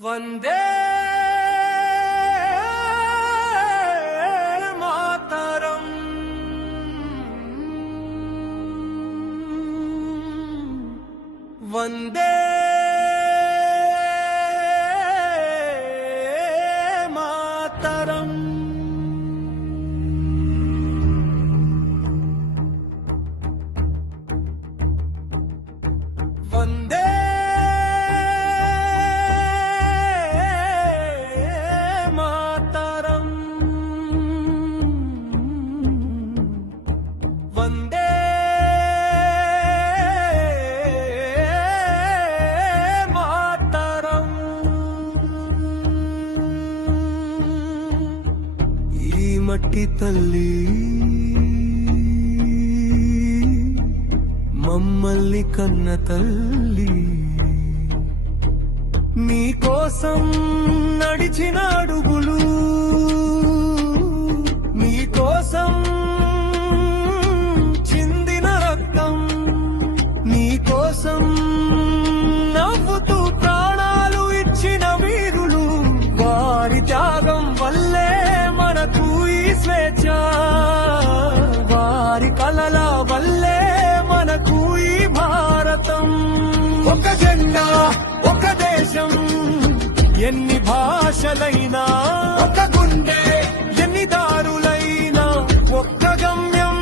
వందే మాతరం వందే మాతరం వందే వందే మాతరం ఈ మట్టి తల్లి మమ్మల్ని కన్న తల్లి నీ కోసం నడిచిన అడుగులు నీ కోసం కోసం నవ్వుతూ ప్రాణాలు ఇచ్చిన వీరులు వారి త్యాగం వల్లే మనకు ఈ స్వేచ్ఛ వారి కలల వల్లే మనకు ఈ భారతం ఒక జెండా ఒక దేశం ఎన్ని భాషలైనా ఒక గుండె ఎన్ని దారులైనా ఒక్క గమ్యం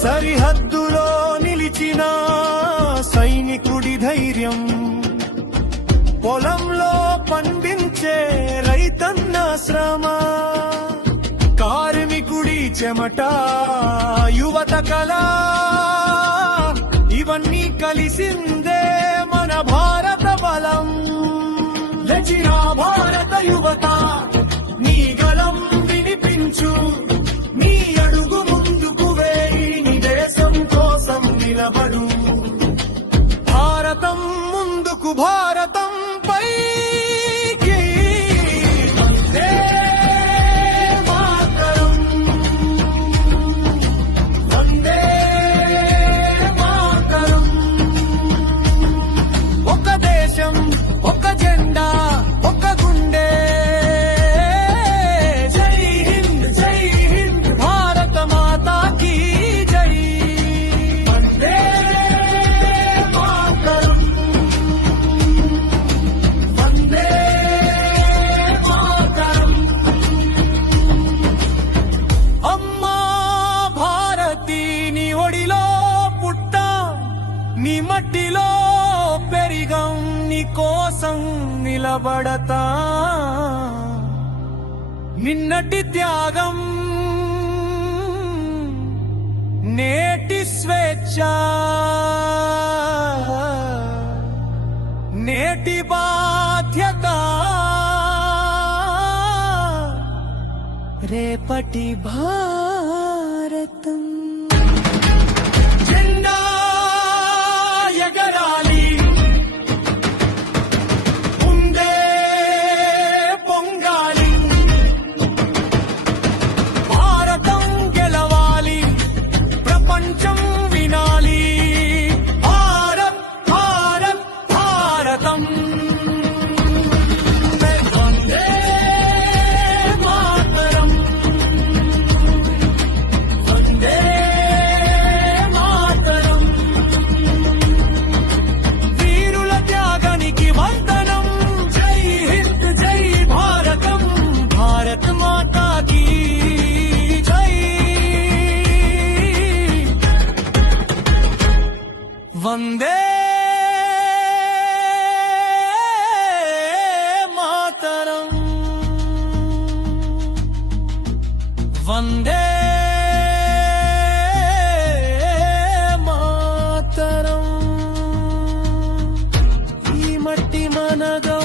సరిహద్దులో నిలిచిన సైనికుడి ధైర్యం పొలంలో పండించే రైతన్న శ్రమ కార్మికుడి చెమట యువత కళ ఇవన్నీ కలిసిందే మన భారత బలం లెచిన భారత యువత నీ గలం వినిపించు నీ అడుగు ముందుకు వేయి దేశం కోసం నిలబడు భారతం ముందుకు భారతం పైకి వందే మాతరం వందే మాతరం ఒక దేశం ఒక జెండా ఒక గుండె నీ మట్టిలో పెరిగం నీ కోసం నిలబడతా నిన్నటి త్యాగం నేటి స్వేచ్ఛ నేటి బాధ్యత రేపటి భారతం జెండా ఎగరాలి ఉందే పొంగాలి భారతం గెలవాలి ప్రపంచం వినాలి భారత్ భారత్ భారతం వందే మాతరం వందే వందే మాతరం వందే మాతరం. ఈ మట్టి మనదో